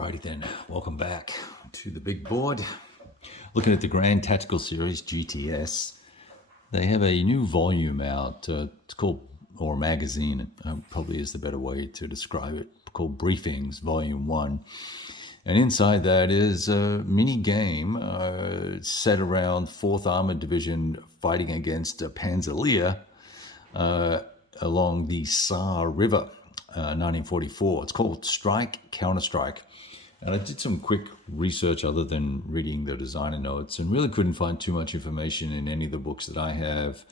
Alrighty then, welcome back to the big board. Looking at the Grand Tactical Series, GTS. They have a new volume out, it's called, or magazine, probably is the better way to describe it, called Briefings, Volume 1. And inside that is a mini game set around 4th Armored Division fighting against Panzer along the Saar River, 1944. It's called Strike, Counter-Strike. And I did some quick research other than reading the designer notes and really couldn't find too much information in any of the books that I have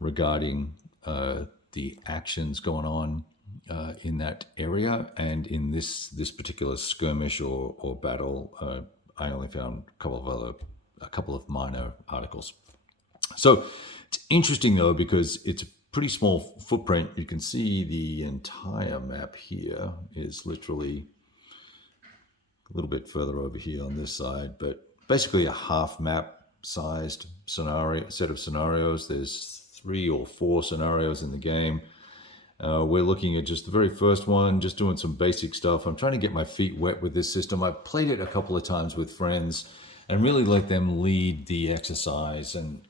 regarding the actions going on in that area. And in this particular skirmish or battle, I only found a couple of minor articles. So it's interesting though, because it's a pretty small footprint. You can see the entire map here is literally a little bit further over here on this side, but basically a half map sized set of scenarios. There's 3 or 4 scenarios in the game. We're looking at just the very first one, just doing some basic stuff. I'm trying to get my feet wet with this system. I've played it a couple of times with friends and really let them lead the exercise. And,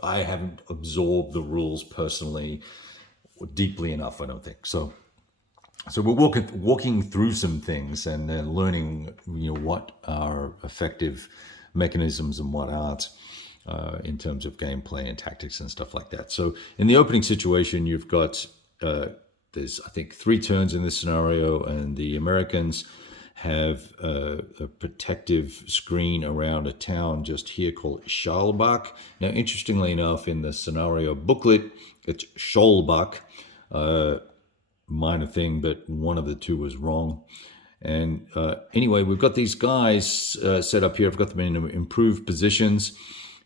I haven't absorbed the rules personally deeply enough, I don't think. So we're walking through some things and then learning, what are effective mechanisms and what aren't in terms of gameplay and tactics and stuff like that. So in the opening situation, you've got, there's, I think, 3 turns in this scenario, and the Americans have a protective screen around a town just here called Schalbach. Now, interestingly enough, in the scenario booklet, it's Scholbach. Minor thing, but one of the two was wrong. And anyway, we've got these guys set up here. I've got them in improved positions,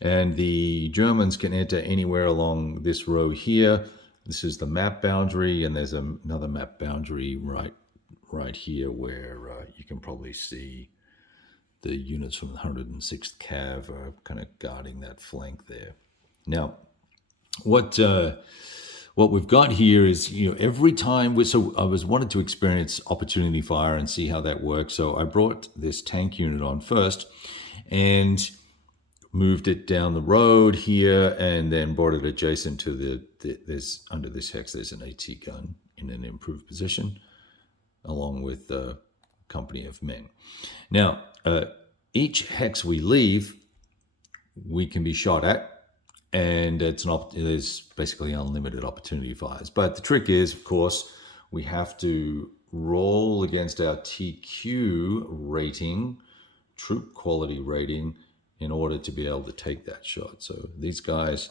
and the Germans can enter anywhere along this row here. This is the map boundary, and there's another map boundary right here where you can probably see the units from the 106th Cav are kind of guarding that flank there. Now, what we've got here is, every time I wanted to experience opportunity fire and see how that works. So I brought this tank unit on first and moved it down the road here, and then brought it adjacent to there's under this hex, there's an AT gun in an improved position, along with a company of men. Now, each hex we leave, we can be shot at. And there's basically unlimited opportunity fires. But the trick is, of course, we have to roll against our TQ rating, troop quality rating, in order to be able to take that shot. So these guys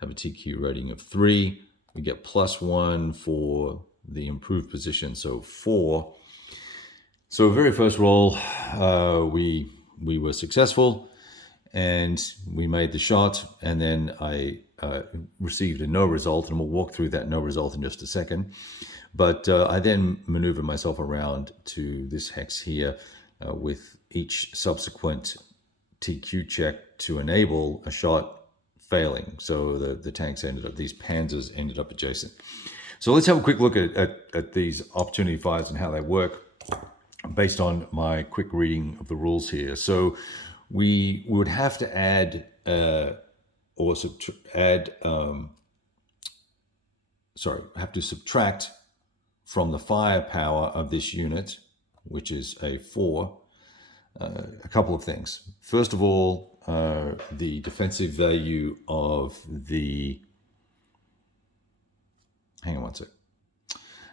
have a TQ rating of 3. We get +1 for the improved position, so 4. So very first roll, we were successful. And we made the shot, and then I received a no result, and we'll walk through that no result in just a second. But I then maneuvered myself around to this hex here with each subsequent TQ check to enable a shot failing. So the tanks these panzers ended up adjacent. So let's have a quick look at these opportunity fires and how they work based on my quick reading of the rules here. So we would have to add subtract from the firepower of this unit, which is a 4, a couple of things. First of all, the defensive value of the... Hang on one sec.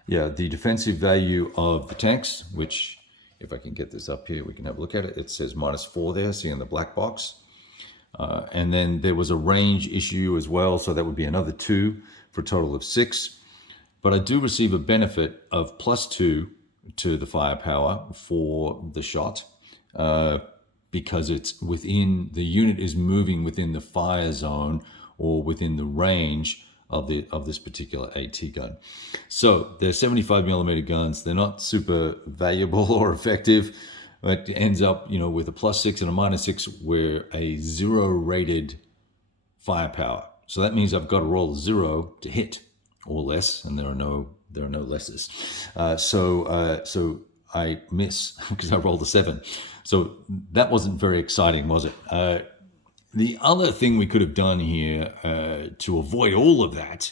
Yeah, the defensive value of the tanks, which... if I can get this up here, we can have a look at it. It says -4 there, see in the black box. And then there was a range issue as well, so that would be another 2 for a total of 6. But I do receive a benefit of +2 to the firepower for the shot because it's within, the unit is moving within the fire zone or within the range of this particular AT gun. So they're 75mm guns. They're not super valuable or effective. It ends up, with a +6 and a -6, where a 0 rated firepower. So that means I've got to roll 0 to hit or less, and there are no there are no lesses. So I miss because I rolled a 7. So that wasn't very exciting, was it? The other thing we could have done here to avoid all of that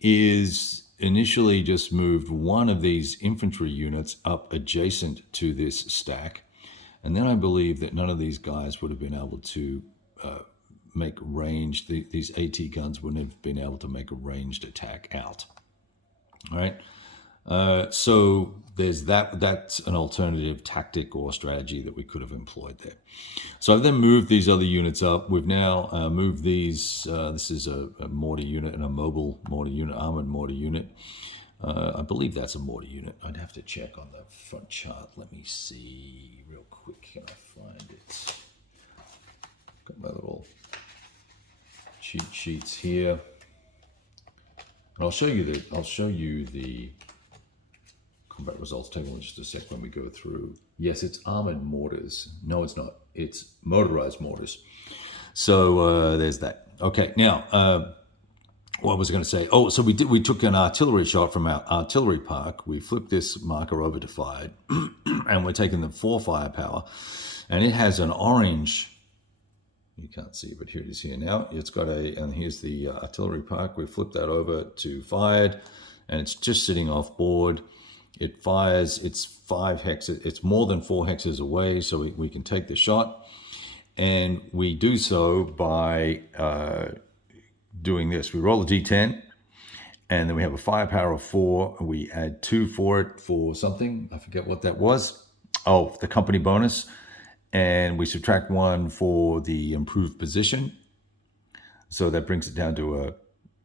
is initially just moved one of these infantry units up adjacent to this stack. And then I believe that none of these guys would have been able to make range, these AT guns wouldn't have been able to make a ranged attack out. All right. So there's that's an alternative tactic or strategy that we could have employed there. So I've then moved these other units up. We've now moved these. This is a mortar unit and a mobile mortar unit, armored mortar unit. I believe that's a mortar unit. I'd have to check on the front chart. Let me see real quick. Can I find it? Got my little cheat sheets here. And I'll show you the combat results table in just a sec when we go through. Yes, it's armored mortars. No, it's not. It's motorized mortars. So there's that. Okay, now what was I going to say? Oh, so we took an artillery shot from our artillery park. We flipped this marker over to fired, and we're taking the 4 firepower, and it has an orange. You can't see, but here it is here now. It's got and here's the artillery park. We flipped that over to fired, and it's just sitting off board. It fires, it's 5 hexes. It's more than 4 hexes away, so we can take the shot. And we do so by doing this. We roll a d10, and then we have a firepower of 4. We add 2 for it for something. I forget what that was. Oh, the company bonus. And we subtract 1 for the improved position. So that brings it down to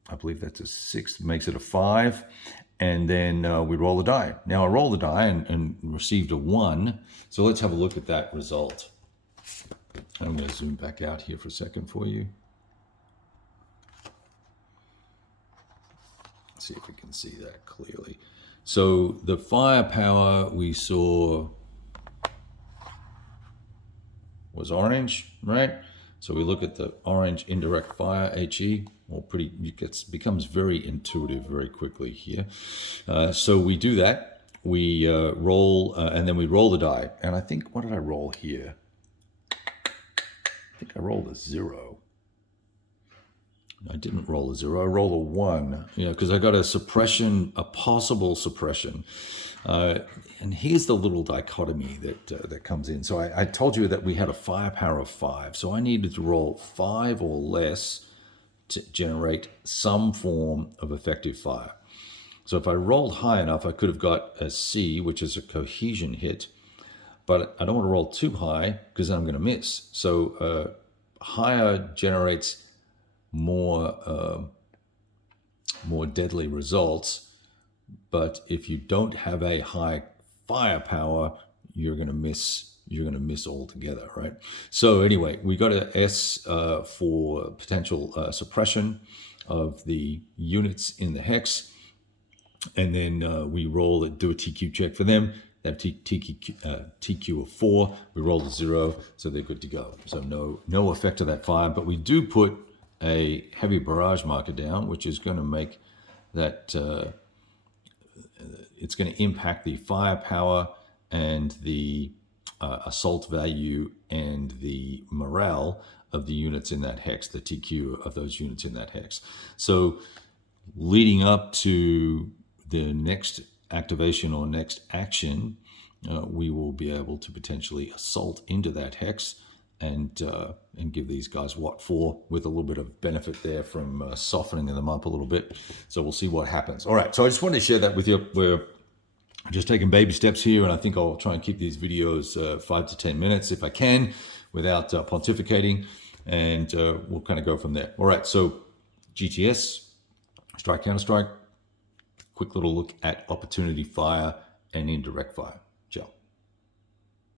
I believe that's a 6, makes it a 5. And then we roll the die. Now I rolled the die and received a 1. So let's have a look at that result. I'm going to zoom back out here for a second for you. Let's see if we can see that clearly. So the firepower we saw was orange, right? So we look at the orange indirect fire, HE. Well, it becomes very intuitive very quickly here. So we do that. We roll, and then we roll the die. And I think, what did I roll here? I think I rolled a 0. I didn't roll a 0. I rolled a 1. Because I got a suppression, a possible suppression. And here's the little dichotomy that comes in. So I told you that we had a firepower of 5. So I needed to roll 5 or less to generate some form of effective fire. So if I rolled high enough, I could have got a C, which is a cohesion hit. But I don't want to roll too high because then I'm going to miss. So higher generates more deadly results. But if you don't have a high firepower, you're going to miss. You're going to miss altogether, right? So anyway, we got an S for potential suppression of the units in the hex, and then we roll it, do a TQ check for them. They have TQ of 4. We rolled a 0, so they're good to go. So no effect of that fire, but we do put a heavy barrage marker down, which is going to make that. It's going to impact the firepower and the assault value and the morale of the units in that hex, the TQ of those units in that hex. So leading up to the next activation or next action, we will be able to potentially assault into that hex and give these guys what for, with a little bit of benefit there from softening them up a little bit. So we'll see what happens. All right, so I just wanted to share that with you. We're just taking baby steps here, and I think I'll try and keep these videos 5 to 10 minutes if I can without pontificating, and we'll kind of go from there. All right, so GTS, strike, counter strike, quick little look at opportunity fire and indirect fire.